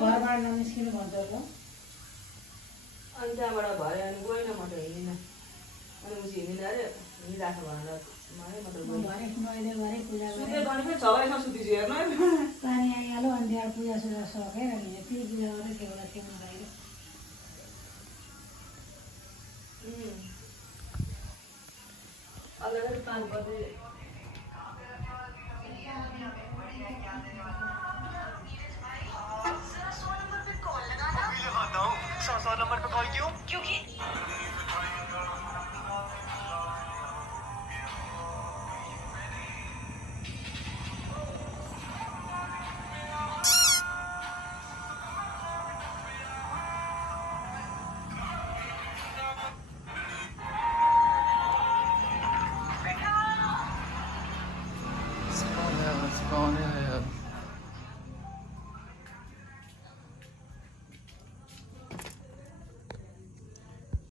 घरबाट ननिस्किनु भन्छ ल अनि त्यहाँबाट भयो अनि गएन म त हिँडिनँ अनि उसी हिँडिनँ अरे हिँडिरहेको भनेर मलाई मात्र गएँ भने मैले गरेँ पूजा सुत्ने गरेँ भने पनि 6 बजीसम्म सुतिछु हेर्नु है पानी आइहाल्यो अनि त्यहाँ पूजा सुजा सकेर अनि फेरि पूजा गरेर त्यो बेला खेल्नु गएर अलगै पानी पर्दै